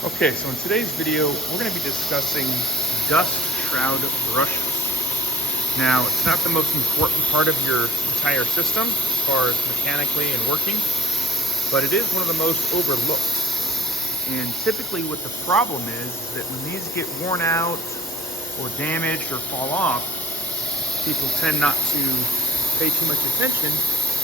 Okay, so in today's video, we're going to be discussing dust shroud brushes. Now, it's not the most important part of your entire system as far as mechanically and working, but it is one of the most overlooked. And typically what the problem is that when these get worn out or damaged or fall off, people tend not to pay too much attention.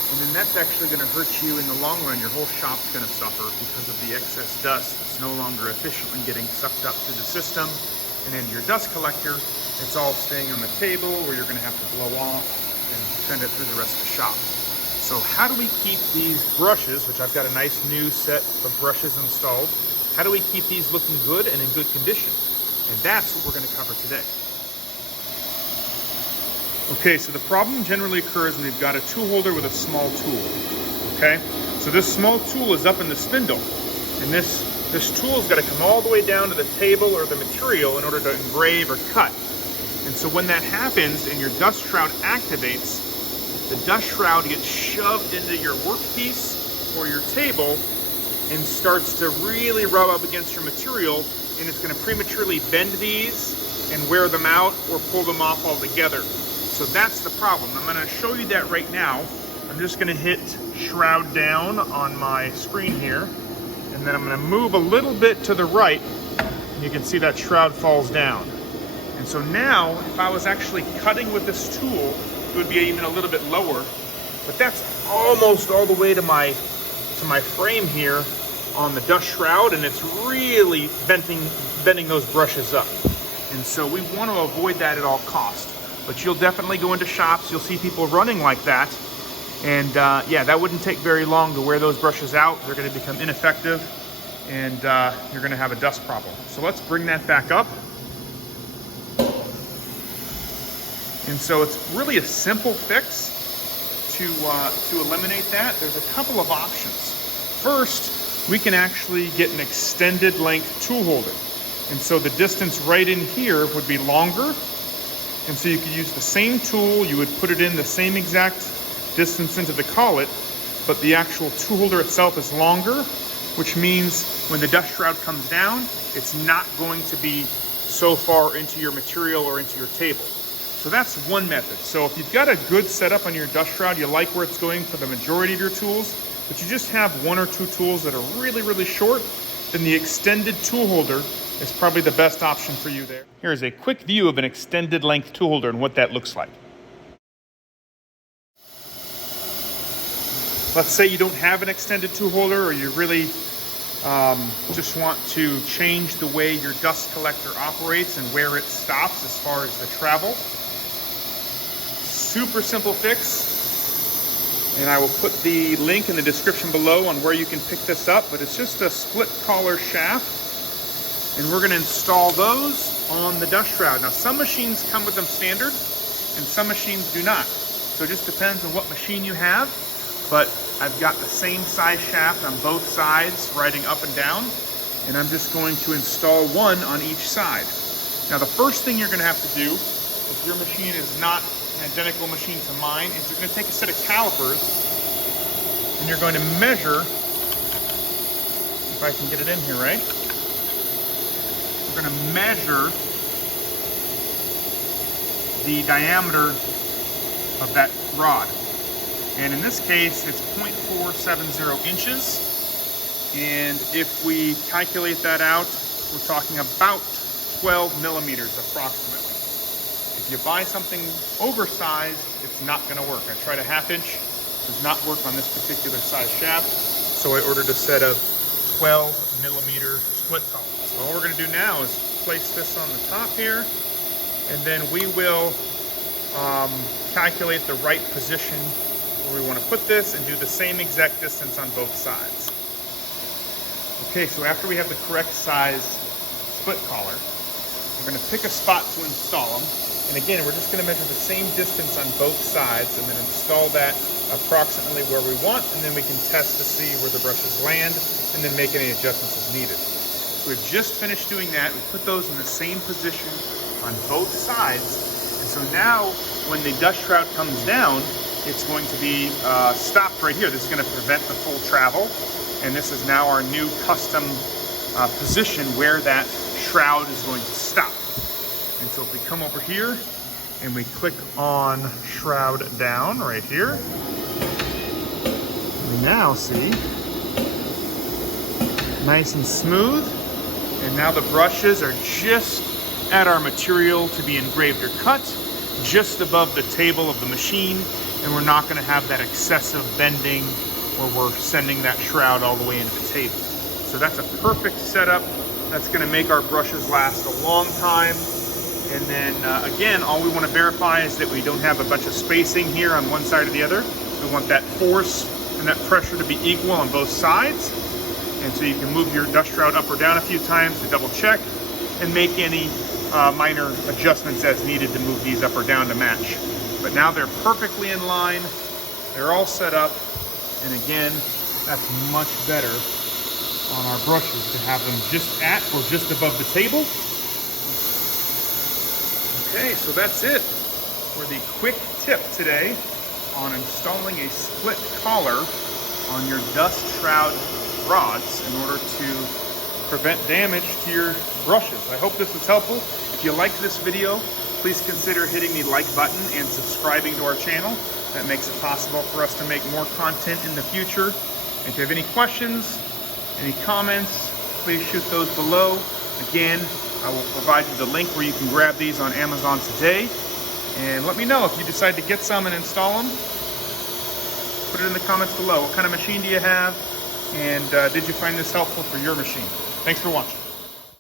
And then that's actually going to hurt you in the long run. Your whole shop's going to suffer because of the excess dust that's no longer efficiently getting sucked up through the system and into your dust collector. It's all staying on the table where you're going to have to blow off and send it through the rest of the shop. So how do we keep these brushes, which I've got a nice new set of brushes installed, how do we keep these looking good and in good condition? And that's what we're going to cover today. Okay, so the problem generally occurs when we've got a tool holder with a small tool, okay? So this small tool is up in the spindle, and this tool's got to come all the way down to the table or the material in order to engrave or cut. And so when that happens and your dust shroud activates, the dust shroud gets shoved into your workpiece or your table and starts to really rub up against your material, and it's going to prematurely bend these and wear them out or pull them off altogether. So that's the problem. I'm going to show you that right now. I'm just going to hit shroud down on my screen here, and then I'm going to move a little bit to the right, and you can see that shroud falls down. And so now, if I was actually cutting with this tool, it would be even a little bit lower, but that's almost all the way to my frame here on the dust shroud, and it's really bending those brushes up. And so we want to avoid that at all costs. But you'll definitely go into shops, you'll see people running like that. And yeah, that wouldn't take very long to wear those brushes out. They're going to become ineffective, and you're going to have a dust problem. So let's bring that back up. And so it's really a simple fix to eliminate that. There's a couple of options. First, we can actually get an extended length tool holder. And so the distance right in here would be longer. And so you could use the same tool, you would put it in the same exact distance into the collet, but the actual tool holder itself is longer, which means when the dust shroud comes down, it's not going to be so far into your material or into your table. So that's one method. So if you've got a good setup on your dust shroud, you like where it's going for the majority of your tools, but you just have one or two tools that are really, really short, then the extended tool holder is probably the best option for you there. Here's a quick view of an extended length tool holder and what that looks like. Let's say you don't have an extended tool holder, or you really just want to change the way your dust collector operates and where it stops as far as the travel. Super simple fix. And I will put the link in the description below on where you can pick this up, but it's just a split collar shaft. And we're going to install those on the dust shroud. Now, some machines come with them standard, and some machines do not. So it just depends on what machine you have. But I've got the same size shaft on both sides, riding up and down. And I'm just going to install one on each side. Now, the first thing you're going to have to do, if your machine is not an identical machine to mine, is you're going to take a set of calipers, and you're going to measure, if I can get it in here right, we're going to measure the diameter of that rod. And in this case, it's 0.470 inches. And if we calculate that out, we're talking about 12 millimeters approximately. If you buy something oversized, it's not going to work. I tried a 1/2 inch, does not work on this particular size shaft. So I ordered a set of 12 millimeter split collar. So all we're going to do now is place this on the top here, and then we will calculate the right position where we want to put this and do the same exact distance on both sides. Okay, so after we have the correct size split collar, we're going to pick a spot to install them. And again, we're just going to measure the same distance on both sides and then install that approximately where we want, and then we can test to see where the brushes land and then make any adjustments as needed. So we've just finished doing that. We put those in the same position on both sides. And so now when the dust shroud comes down, it's going to be stopped right here. This is going to prevent the full travel. And this is now our new custom position where that shroud is going to stop. And so if we come over here and we click on shroud down right here, we now see nice and smooth. And now the brushes are just at our material to be engraved or cut, just above the table of the machine, and we're not going to have that excessive bending where we're sending that shroud all the way into the table. So that's a perfect setup. That's going to make our brushes last a long time. And then again, all we want to verify is that we don't have a bunch of spacing here on one side or the other. We want that force and that pressure to be equal on both sides. And so you can move your dust shroud up or down a few times to double check and make any minor adjustments as needed to move these up or down to match. But now they're perfectly in line. They're all set up. And again, that's much better on our brushes to have them just at or just above the table. Okay, so that's it for the quick tip today on installing a split collar on your dust shroud rods in order to prevent damage to your brushes. I hope this was helpful. If you liked this video, please consider hitting the like button and subscribing to our channel. That makes it possible for us to make more content in the future. And if you have any questions, any comments, please shoot those below. Again, I will provide you the link where you can grab these on Amazon today. And let me know if you decide to get some and install them. Put it in the comments below. What kind of machine do you have? And did you find this helpful for your machine? Thanks for watching.